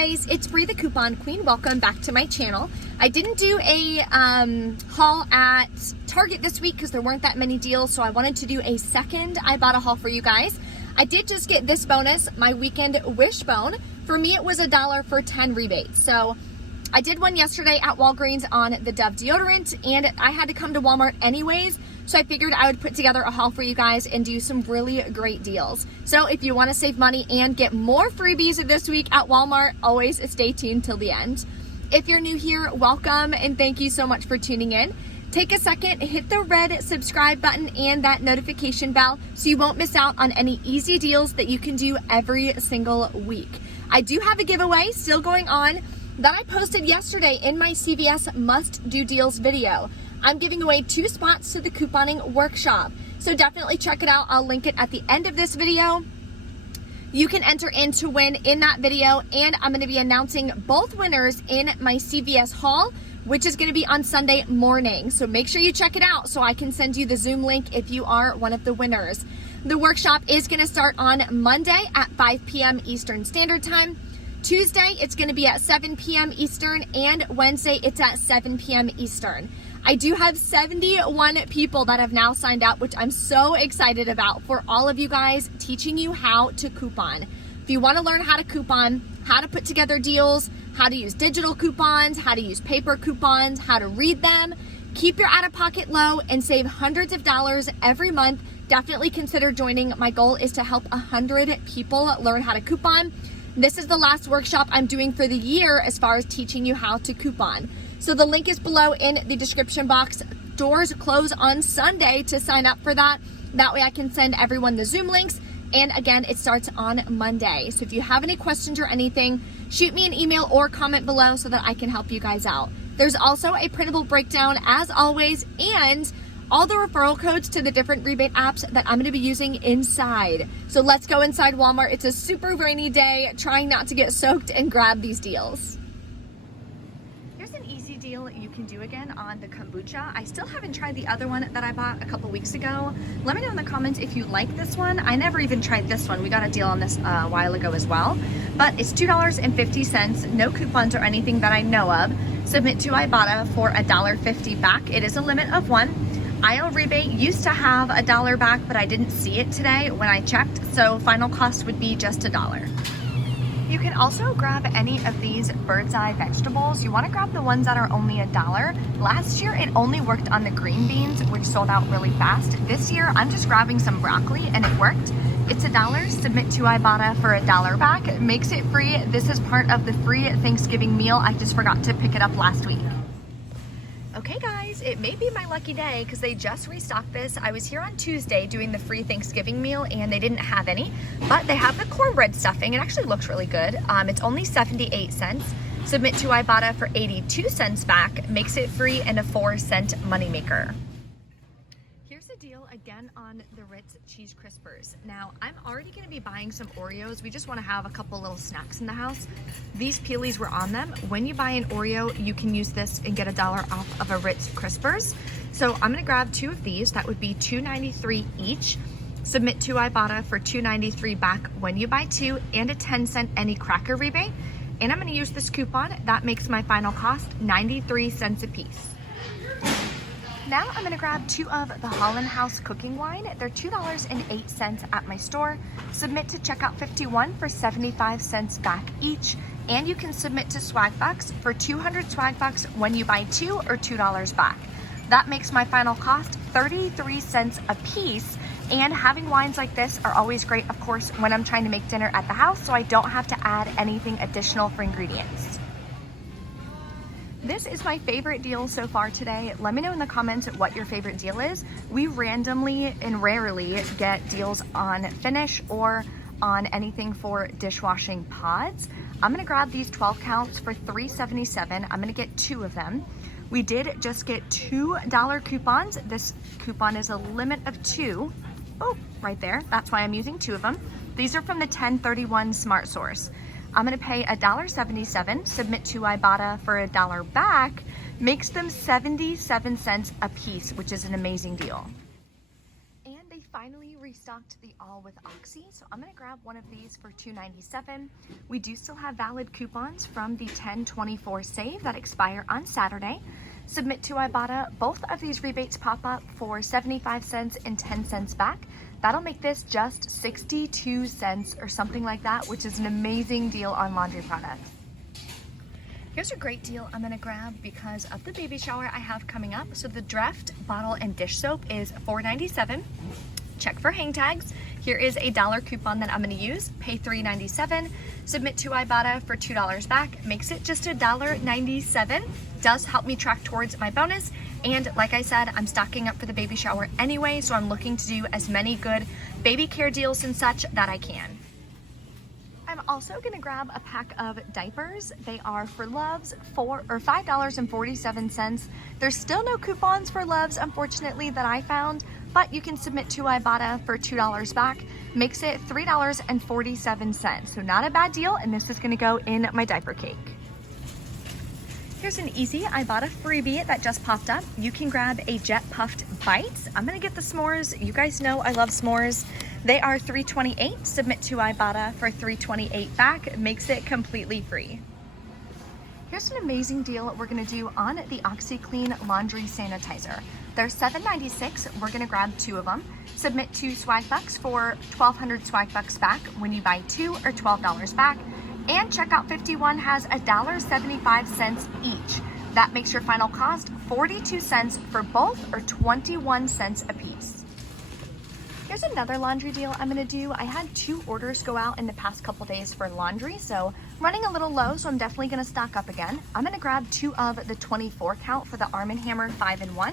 guys, it's Bree the Coupon Queen. Welcome back to my channel. I didn't do a haul at Target this week because there weren't that many deals, so I wanted to do a second Ibotta haul for you guys. I did just get this bonus, my weekend Wishbone. For me, it was $1 for 10 rebates. So I did one yesterday at Walgreens on the Dove deodorant, and I had to come to Walmart anyways, so I figured I would put together a haul for you guys and do some really great deals. So if you want to save money and get more freebies this week at Walmart, always stay tuned till the end. If you're new here, welcome, and thank you so much for tuning in. Take a second, hit the red subscribe button and that notification bell so you won't miss out on any easy deals that you can do every single week. I do have a giveaway still going on that I posted yesterday in my CVS Must Do Deals video. I'm giving away 2 spots to the couponing workshop, so definitely check it out. I'll link it at the end of this video. You can enter in to win in that video, and I'm going to be announcing both winners in my CVS haul, which is going to be on Sunday morning. So make sure you check it out so I can send you the Zoom link if you are one of the winners. The workshop is going to start on Monday at 5 p.m. Eastern Standard Time. Tuesday, it's going to be at 7 p.m. Eastern, and Wednesday, it's at 7 p.m. Eastern. I do have 71 people that have now signed up, which I'm so excited about, for all of you guys, teaching you how to coupon. If you want to learn how to coupon, how to put together deals, how to use digital coupons, how to use paper coupons, how to read them, keep your out-of-pocket low, and save hundreds of dollars every month, definitely consider joining. My goal is to help 100 people learn how to coupon. This is the last workshop I'm doing for the year as far as teaching you how to coupon. So the link is below in the description box. Doors close on Sunday to sign up for that. That way I can send everyone the Zoom links. And again, it starts on Monday. So if you have any questions or anything, shoot me an email or comment below so that I can help you guys out. There's also a printable breakdown as always, and all the referral codes to the different rebate apps that I'm going to be using inside. So let's go inside Walmart. It's a super rainy day, trying not to get soaked, and grab these deals. Here's an easy deal you can do again on the kombucha. I still haven't tried the other one that I bought a couple weeks ago. Let me know in the comments if you like this one. I never even tried this one. We got a deal on this a while ago as well. But it's $2.50, no coupons or anything that I know of. Submit to Ibotta for $1.50 back. It is a limit of 1. Aisle rebate used to have $1 back, but I didn't see it today when I checked, so final cost would be just $1. You can also grab any of these bird's eye vegetables. You want to grab the ones that are only $1. Last year, it only worked on the green beans, which sold out really fast. This year, I'm just grabbing some broccoli, and it worked. It's $1. Submit to Ibotta for $1 back. It makes it free. This is part of the free Thanksgiving meal. I just forgot to pick it up last week. Okay guys, it may be my lucky day because they just restocked this. I was here on Tuesday doing the free Thanksgiving meal and they didn't have any, but they have the cornbread stuffing. It actually looks really good. It's only 78 cents. Submit to Ibotta for 82 cents back, makes it free and a 4-cent moneymaker. Here's a deal again on the Ritz Cheese Crispers. Now, I'm already going to be buying some Oreos. We just want to have a couple little snacks in the house. These peelies were on them. When you buy an Oreo, you can use this and get $1 off of a Ritz Crispers. So I'm going to grab 2 of these. That would be $2.93 each. Submit to Ibotta for $2.93 back when you buy 2, and a 10-cent any cracker rebate. And I'm going to use this coupon. That makes my final cost 93 cents a piece. Now I'm going to grab 2 of the Holland House cooking wine. They're $2.08 at my store. Submit to checkout 51 for 75 cents back each. And you can submit to Swagbucks for 200 Swagbucks when you buy 2 or $2 back. That makes my final cost 33 cents a piece. And having wines like this are always great, of course, when I'm trying to make dinner at the house, so I don't have to add anything additional for ingredients. This is my favorite deal so far today. Let me know in the comments what your favorite deal is. We randomly and rarely get deals on Finish or on anything for dishwashing pods. I'm gonna grab these 12 counts for $3.77. I'm gonna get 2 of them. We did just get $2 coupons. This coupon is a limit of 2. Oh, right there. That's why I'm using 2 of them. These are from the 1031 Smart Source. I'm going to pay $1.77, submit to Ibotta for $1 back, makes them 77 cents a piece, which is an amazing deal. And they finally restocked the All with Oxy, so I'm gonna grab one of these for $2.97. We do still have valid coupons from the 10/24 save that expire on Saturday. Submit to Ibotta. Both of these rebates pop up for 75 cents and 10 cents back. That'll make this just 62 cents or something like that, which is an amazing deal on laundry products. Here's a great deal I'm gonna grab because of the baby shower I have coming up. So the Dreft bottle and dish soap is $4.97. Check for hang tags. Here is a $1 coupon that I'm gonna use. Pay $3.97. Submit to Ibotta for $2 back. Makes it just $1.97. Does help me track towards my bonus. And like I said, I'm stocking up for the baby shower anyway, so I'm looking to do as many good baby care deals and such that I can. I'm also gonna grab a pack of diapers. They are for Loves, $5.47. There's still no coupons for Loves, unfortunately, that I found, but you can submit to Ibotta for $2 back. Makes it $3.47. So not a bad deal, and this is gonna go in my diaper cake. Here's an easy Ibotta freebie that just popped up. You can grab a Jet Puffed Bites. I'm gonna get the s'mores. You guys know I love s'mores. They are $3.28. Submit to Ibotta for $3.28 back. Makes it completely free. Here's an amazing deal we're gonna do on the OxiClean laundry sanitizer. They're $7.96. We're gonna grab 2 of them. Submit to Swagbucks for 1,200 Swagbucks back when you buy 2 or $12 back. And checkout 51 has $1.75 each. That makes your final cost 42 cents for both, or 21 cents a piece. Here's another laundry deal I'm gonna do. I had 2 orders go out in the past couple days for laundry, so running a little low, so I'm definitely gonna stock up again. I'm gonna grab 2 of the 24 count for the Arm & Hammer 5-in-1.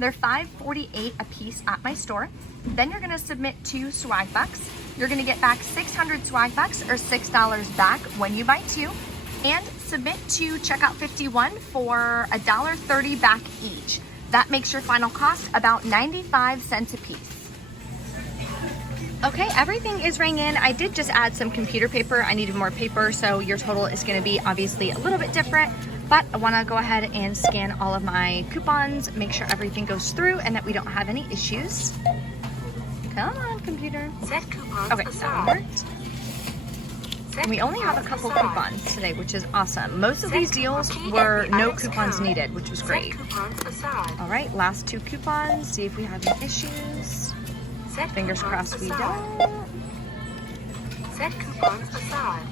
They're $5.48 a piece at my store. Then you're gonna submit to Swagbucks. You're gonna get back 600 Swagbucks, or $6 back when you buy 2. And submit to checkout 51 for $1.30 back each. That makes your final cost about 95 cents a piece. Okay, everything is rang in. I did just add some computer paper. I needed more paper, so your total is gonna be obviously a little bit different, but I wanna go ahead and scan all of my coupons, make sure everything goes through and that we don't have any issues. Come on, computer. Set coupons Okay, that worked. And we only have a couple coupons today, which is awesome. Most of these deals were no coupons needed, which was great. All right, last 2 coupons, see if we have any issues. Fingers crossed we don't. Set coupons aside.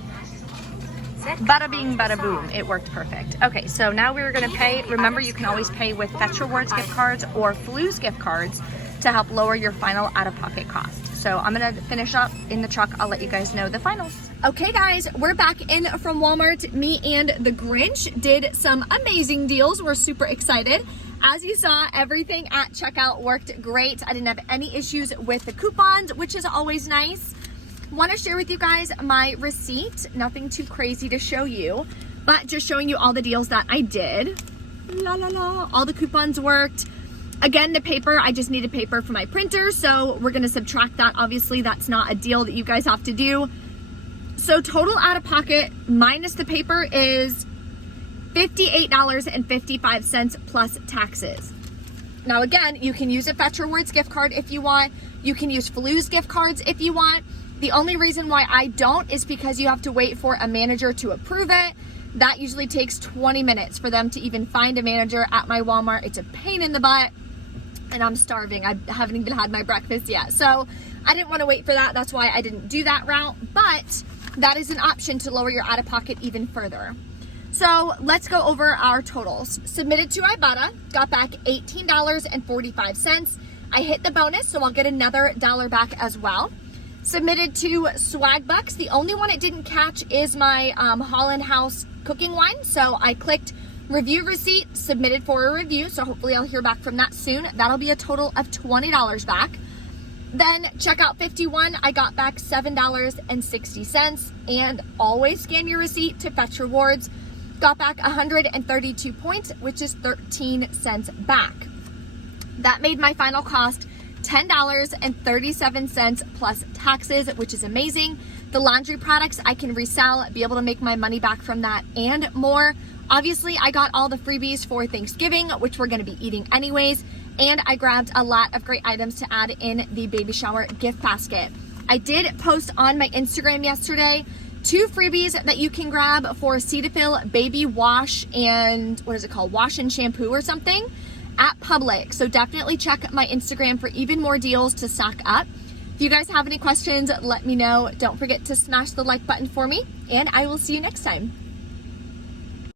Bada bing, bada boom. It worked perfect. Okay, so now we're gonna pay. Remember, you can always pay with Fetch Rewards gift cards or Flu's gift cards to help lower your final out-of-pocket cost. So I'm gonna finish up in the truck. I'll let you guys know the finals. Okay guys, we're back in from Walmart. Me and the Grinch did some amazing deals. We're super excited. As you saw, everything at checkout worked great. I didn't have any issues with the coupons, which is always nice. Want to share with you guys my receipt. Nothing too crazy to show you, but just showing you all the deals that I did. La la la, all the coupons worked. Again, the paper, I just needed paper for my printer, so we're gonna subtract that. Obviously, that's not a deal that you guys have to do. So total out of pocket minus the paper is $58.55 plus taxes. Now again, you can use a Fetch Rewards gift card if you want. You can use Flu's gift cards if you want. The only reason why I don't is because you have to wait for a manager to approve it. That usually takes 20 minutes for them to even find a manager at my Walmart. It's a pain in the butt, and I'm starving. I haven't even had my breakfast yet. So I didn't want to wait for that. That's why I didn't do that route, but that is an option to lower your out-of-pocket even further. So let's go over our totals. Submitted to Ibotta, got back $18.45. I hit the bonus, so I'll get another $1 back as well. Submitted to Swagbucks. The only one it didn't catch is my Holland House cooking wine. So I clicked review receipt, submitted for a review. So hopefully I'll hear back from that soon. That'll be a total of $20 back. Then checkout 51, I got back $7.60. And always scan your receipt to Fetch Rewards. Got back 132 points, which is 13 cents back. That made my final cost $10.37 plus taxes, which is amazing. The laundry products I can resell, be able to make my money back from that and more. Obviously, I got all the freebies for Thanksgiving, which we're gonna be eating anyways, and I grabbed a lot of great items to add in the baby shower gift basket. I did post on my Instagram yesterday 2 freebies that you can grab for Cetaphil baby wash and, what is it called? Wash and shampoo or something at Publix. So definitely check my Instagram for even more deals to stock up. If you guys have any questions, let me know. Don't forget to smash the like button for me, and I will see you next time.